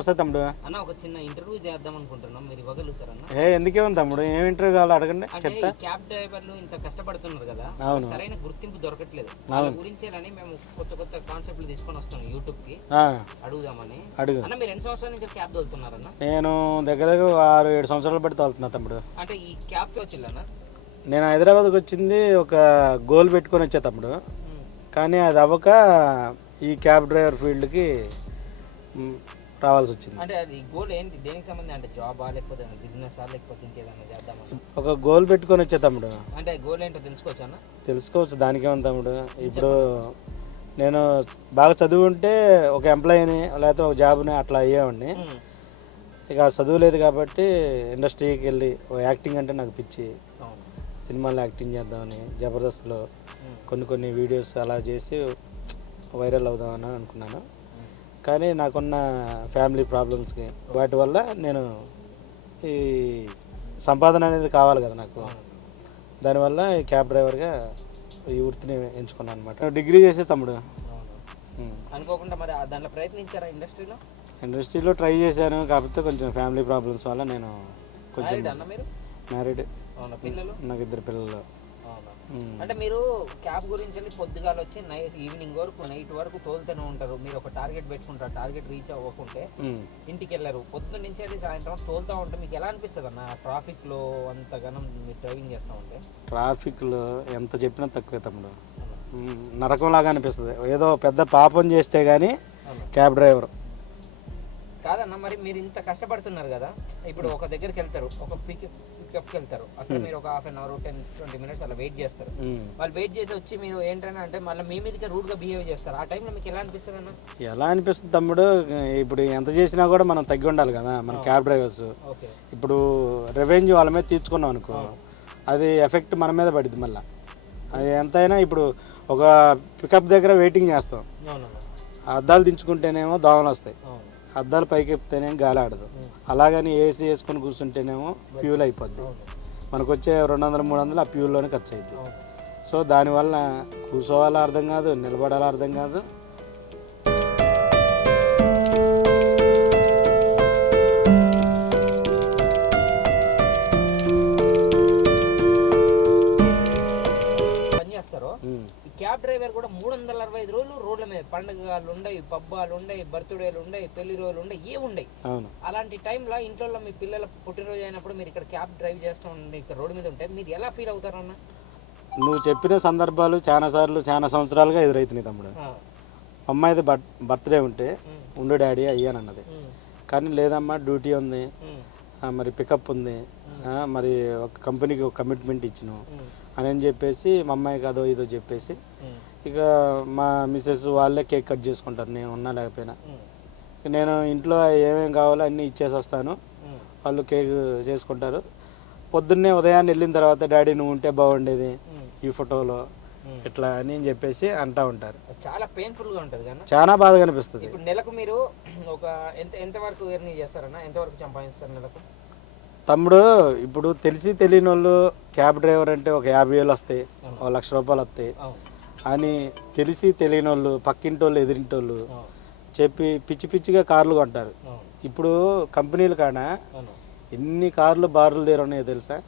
నమస్తే తమ్ముడు. అన్న ఒక చిన్న ఇంటర్వ్యూ చేద్దాం అనుకుంటున్నాం, మీరు ఇవ్వగలుగుతారన్న? ఎందుకేమో తమ్ముడు, ఏం ఇంటర్వ్యూ కావాలో అడగండి, చెప్తా. క్యాబ్ డ్రైవర్లు ఇంత కష్టపడుతున్నారు కదా, సరైన గుర్తింపు దొరకట్లేదు. వాళ్ళ గురించేనని మేము కొత్త కొత్త కాన్సెప్ట్లు తీసుకొని వస్తున్నాం యూట్యూబ్ కి, అడుగుదామని. అన్న మీరు ఎన్ని సంవత్సరాల నుంచి క్యాబ్ తోలుతున్నారన్న? నేను దగ్గర దగ్గర 6-7 సంవత్సరాలు బట్టి తోలుతున్నా తమ్ముడు. అంటే ఈ క్యాబ్ వచ్చిల్లన్నా? నేను హైదరాబాద్కి వచ్చింది ఒక గోల్ పెట్టుకొని వచ్చా తమ్ముడు, కానీ అది అవ్వక ఈ క్యాబ్ డ్రైవర్ ఫీల్డ్కి రావాల్సి వచ్చింది. అంటే అది గోల్ ఏంటి, దేనికి సంబంధించి? అంటే జాబా, లేకపోతే బిజినెస్, లేకపోతే ఇంకేదైనా చేద్దామని ఒక గోల్ పెట్టుకొని వచ్చా తమ్ముడు. అంటే గోల్ ఏంటో తెలుసుకోవచ్చు అన్న? తెలుసుకోవచ్చు, దానికేమో తమ్ముడు. ఇప్పుడు నేను బాగా చదువుంటే ఒక ఎంప్లాయీని లేకపోతే ఒక జాబ్ని అట్లా అయ్యేవాడిని. ఇక చదువు లేదు కాబట్టి ఇండస్ట్రీకి వెళ్ళి యాక్టింగ్ అంటే నాకు పిచ్చి. సినిమాలో యాక్టింగ్ చేద్దామని జబర్దస్త్లో కొన్ని వీడియోస్ అలా చేసి వైరల్ అవుదామని అనుకున్నాను. కానీ నాకున్న ఫ్యామిలీ ప్రాబ్లమ్స్కి వాటి వల్ల నేను ఈ సంపాదన అనేది కావాలి కదా నాకు, దానివల్ల ఈ క్యాబ్ డ్రైవర్గా ఈ వృత్తిని ఎంచుకున్నాను అనమాట. డిగ్రీ చేసే తమ్ముడు. అనుకోకుండా మరి దాంట్లో ప్రయత్నించారా ఇండస్ట్రీలో ట్రై చేశాను, కాకపోతే కొంచెం ఫ్యామిలీ ప్రాబ్లమ్స్ వల్ల నేను కొంచెం మ్యారీడ్. నాకు 2 పిల్లలు. అంటే మీరు క్యాబ్ గురించి పొద్దుగాల వచ్చి ఈవినింగ్ వరకు నైట్ వరకు తోలుతూనే ఉంటారు. మీరు ఒక టార్గెట్ పెట్టుకుంటారు, టార్గెట్ రీచ్ అవ్వకుంటే ఇంటికి వెళ్ళరు. పొద్దున్న నుంచి వెళ్ళి సాయంత్రం తోలుతూ ఉంటే మీకు ఎలా అనిపిస్తుంది అన్న ట్రాఫిక్లో అంతగానం మీరు డ్రైవింగ్ చేస్తూ ఉంటే? ట్రాఫిక్లో ఎంత చెప్పినా తక్కువే తమ్ముడు, నరకంలాగా అనిపిస్తుంది. ఏదో పెద్ద పాపం చేస్తే కానీ క్యాబ్ డ్రైవర్ కాదన్న. మరి మీరు ఇంత కష్టపడుతున్నారు కదా, ఇప్పుడు ఒక దగ్గరికి వెళ్తారు, ఒక పికప్కి వెళ్తారు, అక్కడ మీరు ఒక హాఫ్ అన్ అవర్ 10-20 మినిట్స్ అలా వెయిట్ చేస్తారు. వాళ్ళు వెయిట్ చేసి వచ్చి మీరు ఏంటంటే అంటే మళ్ళీ మీ మీదకి రూడ్గా బిహేవ్ చేస్తారు. ఆ టైంలో మీకు ఎలా అనిపిస్తుంది అన్న? ఎలా అనిపిస్తుంది తమ్ముడు, ఇప్పుడు ఎంత చేసినా కూడా మనం తగ్గి ఉండాలి కదా మన క్యాబ్ డ్రైవర్స్. ఇప్పుడు రెవెన్యూ వాళ్ళ మీద తీర్చుకున్నాం అనుకో, అది ఎఫెక్ట్ మన మీద పడుద్ది. మళ్ళీ అది ఎంతైనా ఇప్పుడు ఒక పికప్ దగ్గర వెయిటింగ్ చేస్తాం, అద్దాలు దించుకుంటేనేమో దోమలు వస్తాయి, అద్దాలు పైకి ఎప్పితేనేమో గాలి ఆడదు. అలాగని ఏసీ వేసుకొని కూర్చుంటేనేమో ఫ్యూల్ అయిపోద్ది. మనకు వచ్చే 200-300 ఆ ఫ్యూల్లోనే ఖర్చు అవుతుంది. సో దానివల్ల కూర్చోవాలో అర్థం కాదు, నిలబడాలో అర్థం కాదు. క్యాబ్ డ్రైవర్ కూడా 365 రోజులు రోడ్ల మీద, పండుగలు ఉండయి, పబ్బాలు ఉండయి, బర్త్డేలు ఉండయి, పెళ్లి రోజులు ఉండయి, ఏ ఉండయి. అలాంటి టైంలో ఇంట్లో మీ పిల్లల పుట్టినరోజు అయినప్పుడు మీరు ఇక్కడ క్యాబ్ డ్రైవ్ చేస్తూ ఉండే ఇక్కడ రోడ్డు మీద ఉంటే మీరు ఎలా ఫీల్ అవుతారన్న? నువ్వు చెప్పిన సందర్భాలు చాలా సంవత్సరాలుగా ఎదురవుతున్నాయి తమ్ముడు. అమ్మాయిది బర్త్డే ఉంటే ఉండు డాడీ అయ్యానన్నది, కానీ లేదమ్మా డ్యూటీ ఉంది, మరి పికప్ ఉంది, మరి ఒక కంపెనీకి ఒక కమిట్మెంట్ ఇచ్చినావు అని చెప్పేసి మా అమ్మాయికి అదో ఇదో చెప్పేసి ఇక మా మిస్సెస్ వాళ్ళే కేక్ కట్ చేసుకుంటారు, నేను ఉన్నా లేకపోయినా. నేను ఇంట్లో ఏమేమి కావాలో అన్నీ ఇచ్చేసి వస్తాను, వాళ్ళు కేక్ చేసుకుంటారు. పొద్దున్నే ఉదయాన్నే వెళ్ళిన తర్వాత డాడీ నువ్వు ఉంటే బాగుండేది ఈ ఫోటోలో ఇట్లా అని చెప్పేసి అంటూ ఉంటారు. చాలా పెయిన్ఫుల్గా ఉంటుంది కదా, చాలా బాధగా అనిపిస్తుంది. ఇప్పుడు నెలకు మీరు ఒక ఎంతవరకు ఎర్నింగ్ చేస్తారన్న, ఎంతవరకు సంపాదిస్తారు నెలకు? తమ్ముడు ఇప్పుడు తెలిసి తెలియని వాళ్ళు క్యాబ్ డ్రైవర్ అంటే ఒక 50,000 వస్తాయి, 1,00,000 రూపాయలు వస్తాయి అని తెలిసి తెలియని వాళ్ళు, పక్కింటి వాళ్ళు, ఎదిరింటి వాళ్ళు చెప్పి పిచ్చిగా కార్లు కొంటారు. ఇప్పుడు కంపెనీలు కాడ ఎన్ని కార్లు బార్లు తీరున్నాయో తెలుసా?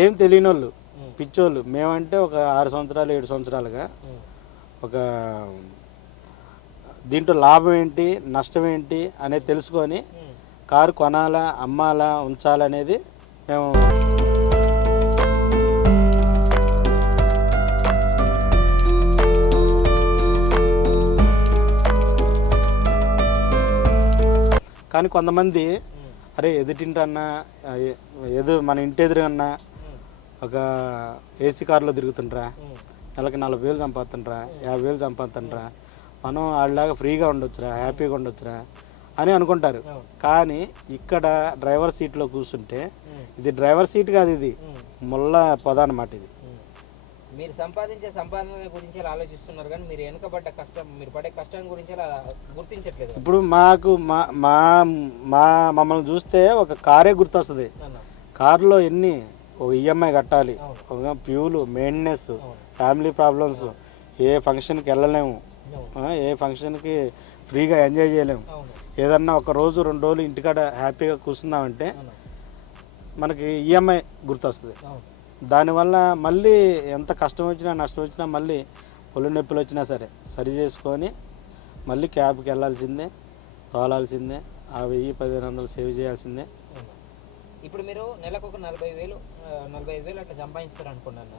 ఏం తెలియని వాళ్ళు పిచ్చోళ్ళు. మేమంటే ఒక 6 సంవత్సరాలు 7 సంవత్సరాలుగా ఒక దీంట్లో లాభం ఏంటి నష్టం ఏంటి అనేది తెలుసుకొని కారు కొనాలా, అమ్మాలా, ఉంచాలనేది మేము కానీ కొంతమంది అరే ఎదుటింటన్నా మన ఇంటి ఎదురుగన్నా ఒక ఏసీ కారులో తిరుగుతుండ్రా, నెలకి 40,000 సంపాదిస్తుండ్రా, 50,000 సంపాదిస్తుండ్రా, మనం వాళ్ళలాగా ఫ్రీగా ఉండొచ్చురా, హ్యాపీగా ఉండొచ్చురా అని అనుకుంటారు. కానీ ఇక్కడ డ్రైవర్ సీట్లో కూర్చుంటే ఇది డ్రైవర్ సీట్ కాదు, ఇది ముళ్ళ పొద అన్నమాట. ఇది మీరు సంపాదించే సంపాదన గురించి ఆలోచిస్తున్నారు కానీ మీరు వెనుకబడ్డ కష్టం, మీరు పడే కష్టం గురించి గుర్తించట్లేదు. ఇప్పుడు మాకు మమ్మల్ని చూస్తే ఒక కారే గుర్తొస్తుంది. కారులో ఎన్ని ఒక ఈఎంఐ కట్టాలి, ఒక ఫ్యూలు, మెయింటెనెన్స్, ఫ్యామిలీ ప్రాబ్లమ్స్, ఏ ఫంక్షన్కి వెళ్ళలేము, ఏ ఫంక్షన్కి ఫ్రీగా ఎంజాయ్ చేయలేము. అవును ఏదన్నా ఒక రోజు 2 రోజులు ఇంటికాడ హ్యాపీగా కూర్చున్నామంటే అవును మనకి ఈఎంఐ గుర్తొస్తుంది. అవును దానివల్ల మళ్ళీ ఎంత కష్టం వచ్చినా నష్టం వచ్చినా మళ్ళీ ఒళ్ళు నొప్పులు వచ్చినా సరే సరి చేసుకొని మళ్ళీ క్యాబ్కి వెళ్ళాల్సిందే, తోలాల్సిందే, ఆ 1000-1500 సేవ్ చేయాల్సిందే. అవును. ఇప్పుడు మీరు నెలకు ఒక 45,000 అట్లా సంపాదిస్తారు అనుకున్నాను.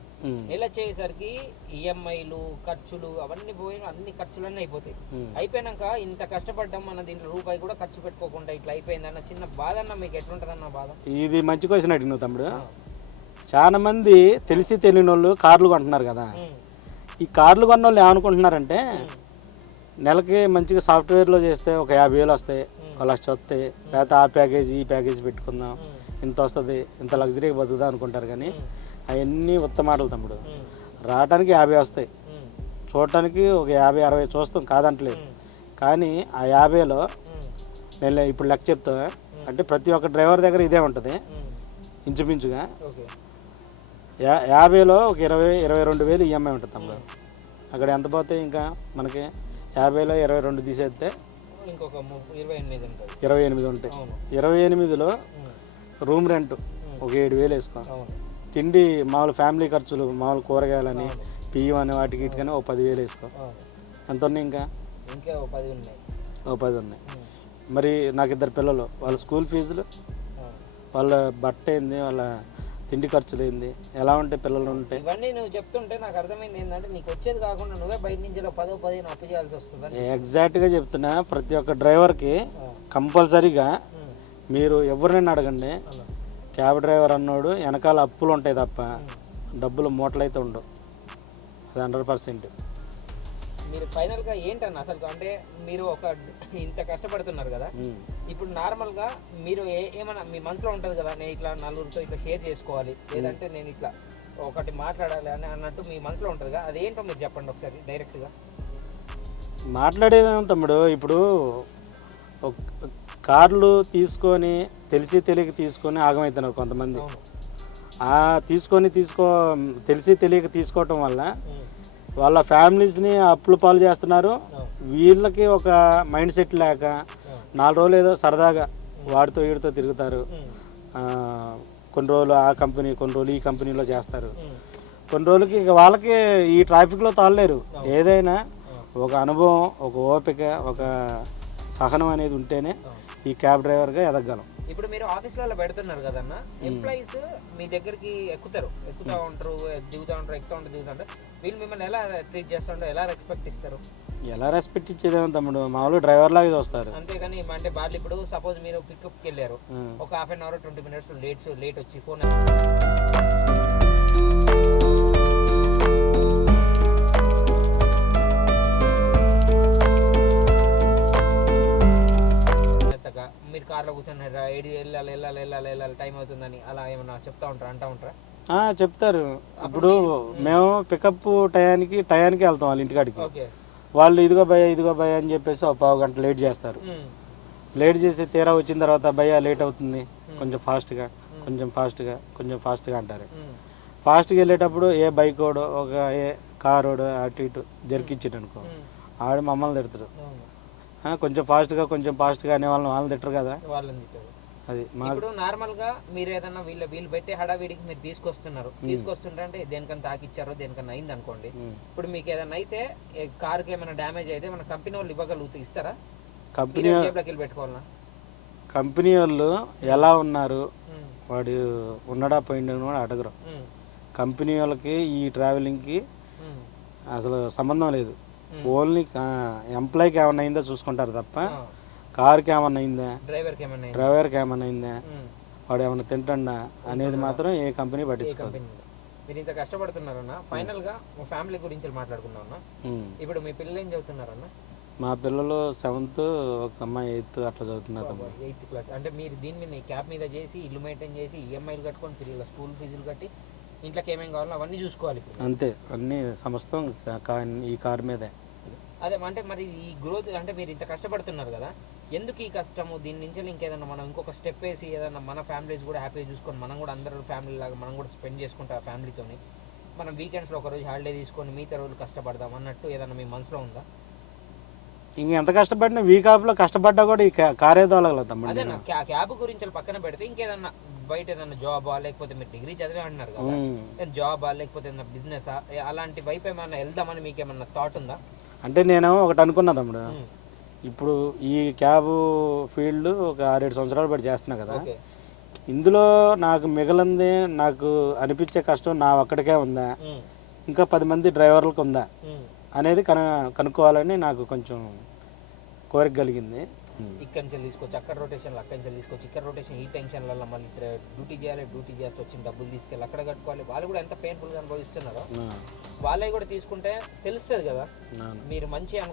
నెల వచ్చేసరికి ఈఎంఐలు ఖర్చులు అవన్నీ పోయి అన్ని ఖర్చులన్నీ అయిపోతాయి. అయిపోయినాక ఇంత కష్టపడ్డాం మన దీంట్లో రూపాయి కూడా ఖర్చు పెట్టుకోకుండా ఇట్లా అయిపోయిందన్న చిన్న బాధ అన్న మీకు ఎట్లుంటుందన్న బాధ? ఇది మంచి క్వశ్చన్ అడిగినావు తమ్ముడు. చాలా మంది తెలిసి తెలియని వాళ్ళు కార్లు కొంటున్నారు కదా. ఈ కార్లు కొన్న వాళ్ళు ఏమనుకుంటున్నారంటే నెలకి మంచిగా సాఫ్ట్వేర్లో చేస్తే ఒక 50,000 వస్తాయి, 1,00,000 వస్తాయి, లేకపోతే ఆ ప్యాకేజీ ఈ ప్యాకేజీ పెట్టుకుందాం, ఇంత వస్తుంది, ఇంత లగ్జరీగా బతుకుదా అనుకుంటారు. కానీ అవన్నీ ఉత్తమాటలు తమ్ముడు. రావడానికి 50 వస్తాయి, చూడటానికి ఒక 50-60 చూస్తాం, కాదంటలేదు. కానీ ఆ 50లో నేను ఇప్పుడు లెక్క చెప్తా. అంటే ప్రతి ఒక్క డ్రైవర్ దగ్గర ఇదే ఉంటుంది ఇంచుమించుగా. 50లో ఒక 20-22 వేలు ఈఎంఐ ఉంటుంది తమ్ముడు. అక్కడ ఎంత పోతాయి ఇంకా మనకి? 50లో 22 తీసేస్తే ఇంకొక 28 ఉంటుంది. 28 ఉంటాయి. 28లో రూమ్ రెంట్ ఒక 7,000 వేసుకో. తిండి మామూలు ఫ్యామిలీ ఖర్చులు, మామూలు కూరగాయలని, బియ్యం అని వాటికి ఇటుకని ఒక 10,000 వేసుకో. ఎంత ఉన్నాయి ఇంకా? ఓ 10 ఉన్నాయి. ఓ 10 ఉన్నాయి. మరి నాకు 2 పిల్లలు, వాళ్ళ స్కూల్ ఫీజులు, వాళ్ళ బట్ట ఏంది, వాళ్ళ తిండి ఖర్చులు ఏంది, ఎలా ఉంటాయి పిల్లలు ఉంటాయి. ఇవన్నీ నువ్వు చెప్తుంటే నాకు అర్థమైంది ఏంటంటే నీకు వచ్చేది కాకుండా నువ్వే బయట నుంచి 10-15 అప్పు చేయాల్సి వస్తుంది. ఎగ్జాక్ట్గా చెప్తున్నా. ప్రతి ఒక్క డ్రైవర్కి కంపల్సరీగా మీరు ఎవరినైనా అడగండి, క్యాబ్ డ్రైవర్ అన్నోడు వెనకాల అప్పులు ఉంటాయి తప్ప డబ్బులు మూటలైతే ఉండవు. అది 100%. మీరు ఫైనల్గా ఏంటన్న అసలు అంటే మీరు ఒక ఇంత కష్టపడుతున్నారు కదా, ఇప్పుడు నార్మల్గా మీరు ఏమన్నా మీ మనసులో ఉంటుంది కదా, నేను ఇట్లా నలుగురితో ఇట్లా షేర్ చేసుకోవాలి, లేదంటే నేను ఇట్లా ఒకటి మాట్లాడాలి అని అన్నట్టు మీ మనసులో ఉంటుంది కదా, అదేంటో మీరు చెప్పండి ఒకసారి డైరెక్ట్గా. మాట్లాడేదేమో తమ్ముడు, ఇప్పుడు కార్లు తీసుకొని తెలిసి తెలియక తీసుకొని ఆగమవుతున్నారు కొంతమంది. ఆ తెలిసి తెలియక తీసుకోవటం వల్ల వాళ్ళ ఫ్యామిలీస్ని అప్పులు పాలు చేస్తున్నారు. వీళ్ళకి ఒక మైండ్ సెట్ లేక 4 రోజులు ఏదో సరదాగా వాడితో వీడితో తిరుగుతారు. కొన్ని రోజులు ఆ కంపెనీ, కొన్ని రోజులు ఈ కంపెనీలో చేస్తారు. కొన్ని రోజులకి ఇక వాళ్ళకి ఈ ట్రాఫిక్లో తాళలేరు. ఏదైనా ఒక అనుభవం, ఒక ఓపిక, ఒక సహనం అనేది ఉంటేనే ఈ క్యాబ్ డ్రైవర్గా ఎదగలం. ఇప్పుడు మీరు ఆఫీస్లలో పెడుతున్నారు కదన్న, ఎంప్లాయీస్ మీ దగ్గరికి ఎక్కుతూ ఉంటారు, దిగుతూ ఉంటారు, ఎక్కుతూ ఉంటారు, దిగుతూ ఉంటారు. వీళ్ళు మిమ్మల్ని ఎలా ట్రీట్ చేస్తుంటారు, ఎలా రెస్పెక్ట్ ఇస్తారు? ఎలా రెస్పెక్ట్ ఇచ్చేదేమో తమ్ముడు, మామూలు డ్రైవర్ లాగా చూస్తారు. అంతేగాని అంటే వాళ్ళు ఇప్పుడు సపోజ్ మీరు పికప్కి వెళ్ళారు, ఒక 1/2 అవర్ 20 minutes లేట్ వచ్చి ఫోన్ మీరు కార్లో కూర్చొని వెళ్ళాలి టైం అవుతుందని అలా ఏమన్నా చెప్తా ఉంటారా, అంటూ ఉంటారా? చెప్తారు. ఇప్పుడు మేము పికప్ టయానికి వెళ్తాం వాళ్ళ ఇంటికాడికి. వాళ్ళు ఇదిగో భయ అని చెప్పేసి ఒక 1/2 గంట లేట్ చేస్తారు. లేట్ చేసి తీరా వచ్చిన తర్వాత భయ్యా లేట్ అవుతుంది, కొంచెం ఫాస్ట్గా అంటారు. ఫాస్ట్గా వెళ్ళేటప్పుడు ఏ బైకోడో ఏ కారోడో అటు ఇటు జరికిచ్చాడు అనుకో, ఆవిడ మమ్మల్ని తిడతారు. కొంచెం ఫాస్ట్గా అనే వాళ్ళని తిట్టరు కదా, వాళ్ళని తిట్టారు. అది ఇప్పుడు నార్మల్ గా మీరు ఏదన్నా వీళ్ళు పెట్టే హడావిడికి మీరు తీసుకొస్తుంటే దేనికన్నా తాకిచ్చారో దేనికన్నా అయింది అనుకోండి, ఇప్పుడు మీకు ఏదైనా అయితే కార్కి ఏమైనా డ్యామేజ్ అయితే మన కంపెనీ వాళ్ళు ఇస్తారా? కంపెనీ వాళ్ళు ఎలా ఉన్నారు, వాడు ఉన్నాడా పోయిండు కూడా అడగరు. కంపెనీ వాళ్ళకి ఈ ట్రావెలింగ్కి అసలు సంబంధం లేదు. ఓన్లీ ఎంప్లాయ్కి ఏమన్నా అయిందో చూసుకుంటారు తప్ప కార్కి ఏమన్నా అయిందా, డ్రైవర్కి ఏమన్నా అయిందా, వాడు ఏమన్నా తింటా అనేది మాత్రం ఏ కంపెనీ పట్టించుకోదు. మీరు ఇంత కష్టపడుతున్నారన్న, ఫైనల్ గా మా ఫ్యామిలీ గురించి మాట్లాడుకున్నాం. ఇప్పుడు మీ పిల్లలు ఏం చదువుతున్నారన్న? మా పిల్లలు 7th, ఒక అమ్మాయి 8th అట్లా చదువుతున్నారు. 8th class. అంటే మీరు దీని మీద క్యాబ్ మీద చేసి ఇల్లు మెయింటైన్ చేసి ఈఎంఐలు కట్టుకొని పిల్లల స్కూల్ ఫీజులు కట్టి ఇంట్లోకి ఏమేమి కావాలో అవన్నీ చూసుకోవాలి. అంతే, అన్ని సమస్తం ఈ కార్ మీదే. అదే అంటే మరి ఈ గ్రోత్ అంటే మీరు ఇంత కష్టపడుతున్నారు కదా, ఎందుకు ఈ కష్టము? దీని నుంచి ఇంకేదన్నా మనం ఇంకొక స్టెప్ వేసి ఏదన్నా మన ఫ్యామిలీస్ కూడా హ్యాపీగా చూసుకొని మనం కూడా అందరూ ఫ్యామిలీ లాగా మనం కూడా స్పెండ్ చేసుకుంటాం ఫ్యామిలీతోని, మనం వీకెండ్స్లో ఒకరోజు హాలిడే తీసుకొని మిగతా రోజులు కష్టపడదాం అన్నట్టు ఏదన్నా మీ మనసులో ఉందా? ఇంక ఎంత కష్టపడినా వీక్ ఆఫ్లో కష్టపడ్డా కూడా ఈ కారే తోలగల తమ్ముడు. అదే క్యాబ్ గురించి పక్కన పెడితే ఇంకేదన్నా బయట ఏదన్నా జాబా, లేకపోతే మీరు డిగ్రీ చదివే అంటున్నారు కదా, జాబా లేకపోతే ఏదన్నా బిజినెస్ అలాంటి వైపు ఏమన్నా వెళ్దామని మీకు ఏమన్నా థాట్ ఉందా? అంటే నేను ఒకటి అనుకున్నా తమ్ముడు, ఇప్పుడు ఈ క్యాబ్ ఫీల్డ్ ఒక 6-7 సంవత్సరాలు బట్టి చేస్తున్నా కదా, ఇందులో నాకు మిగిలింది నాకు అనిపించే కష్టం నా ఒక్కడికే ఉందా, ఇంకా 10 మంది డ్రైవర్లకు ఉందా అనేది కనుక్కోవాలని నాకు కొంచెం కోరిక కలిగింది. ఇక్కడి నుంచి తీసుకోవచ్చు, అక్కడ రొటేషన్లు అక్కడి నుంచి తీసుకోవచ్చు, ఇక్కడ రొటేషన్ ఈ టెన్షన్లలో మళ్ళీ డ్యూటీ చేయాలి, డ్యూటీ చేస్తే వచ్చిన డబ్బులు తీసుకెళ్ళి అక్కడ కట్టుకోవాలి. వాళ్ళు కూడా ఎంత పెయిన్ఫుల్గా అనుభవిస్తున్నారో వాళ్ళే కూడా తీసుకుంటే తెలుస్తుంది కదా. మీరు మంచిగా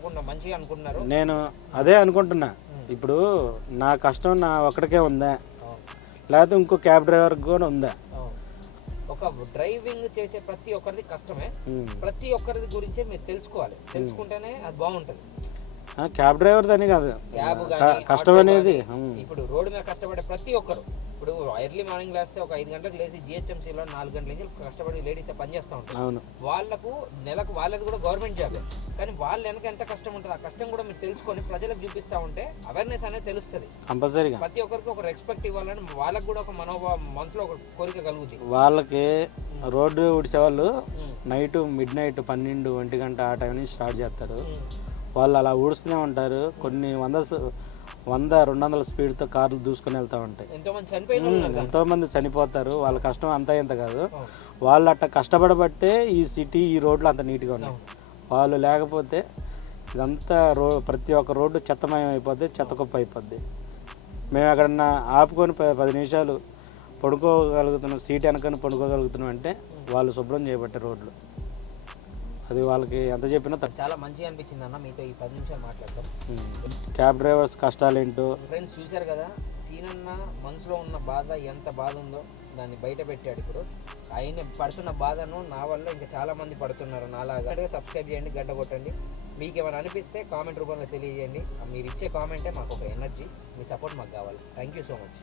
అనుకుంటున్నారు. నేను అదే అనుకుంటున్నా, ఇప్పుడు నా కష్టం నా ఒక్కడికే ఉందా, లేకపోతే ఇంకో క్యాబ్ డ్రైవర్కి కూడా ఉందా. ఒక డ్రైవింగ్ చేసే ప్రతి ఒక్కరిది కష్టమే, ప్రతి ఒక్కరిది గురించే మీరు తెలుసుకోవాలి, తెలుసుకుంటేనే అది బాగుంటుంది. క్యాబ్ డ్రైవర్ అని కాదు, క్యాబ్ కష్టం అనేది ఇప్పుడు రోడ్డు మీద కష్టపడే ప్రతి ఒక్కరు, ఇప్పుడు ఎర్లీ మార్నింగ్ లేస్తే ఒక 5 గంటలకు లేచి జిహెచ్ఎంసీలో 4 గంటల నుంచి కష్టపడి లేడీస్ పని చేస్తూ ఉంటారు. వాళ్ళకు నెలకు వాళ్ళది కూడా గవర్నమెంట్ జాబ్, కానీ వాళ్ళ వెనక ఎంత కష్టం ఉంటుంది, ఆ కష్టం కూడా మీరు తెలుసుకొని ప్రజలకు చూపిస్తూ ఉంటే అవేర్నెస్ అనేది తెలుస్తుంది. కంపల్సరీగా ప్రతి ఒక్కరికి ఒక రెస్పెక్ట్ ఇవ్వాలని వాళ్ళకి కూడా ఒక మనసులో ఒక కోరిక కలుగుతుంది. వాళ్ళకి రోడ్డు ఊడ్చేవాళ్ళు నైట్ మిడ్ నైట్ 12-1 గంట ఆ టైం నుంచి స్టార్ట్ చేస్తారు. వాళ్ళు అలా ఊడుస్తూనే ఉంటారు. కొన్ని 100-200 స్పీడ్తో కార్లు దూసుకొని వెళ్తూ ఉంటాయి. ఎంతోమంది చనిపోతారు. వాళ్ళ కష్టం అంతా ఇంత కాదు. వాళ్ళు అట్లా కష్టపడబట్టే ఈ సిటీ ఈ రోడ్లు అంత నీట్గా ఉన్నాయి. వాళ్ళు లేకపోతే ఇదంతా ప్రతి ఒక్క రోడ్డు చెత్తమయం అయిపోద్ది, చెత్త కుప్ప అయిపోద్ది. మేము ఎక్కడన్నా ఆపుకొని 10 నిమిషాలు పడుకోగలుగుతున్నాం, సీట్ వెనకని పడుకోగలుగుతున్నాం అంటే వాళ్ళు శుభ్రం చేయబట్టే రోడ్లు. అది వాళ్ళకి ఎంత చెప్పినా చాలా మంచిగా అనిపించింది అన్న మీతో ఈ 10 నిమిషాలు మాట్లాడతాం. క్యాబ్ డ్రైవర్స్ కష్టాలు ఏంటో ఫ్రెండ్స్ చూశారు కదా, సీనన్న మనసులో ఉన్న బాధ ఎంత బాధ ఉందో దాన్ని బయట పెట్టాడు. ఇప్పుడు ఆయన పడుతున్న బాధను నా వల్ల ఇంకా చాలా మంది పడుతున్నారు నాలాగా. సబ్స్క్రైబ్ చేయండి, గంట కొట్టండి. మీకు ఏమైనా అనిపిస్తే కామెంట్ రూపంలో తెలియజేయండి. మీరు ఇచ్చే కామెంటే మాకు ఒక ఎనర్జీ, మీ సపోర్ట్ మాకు కావాలి. Thank you so much.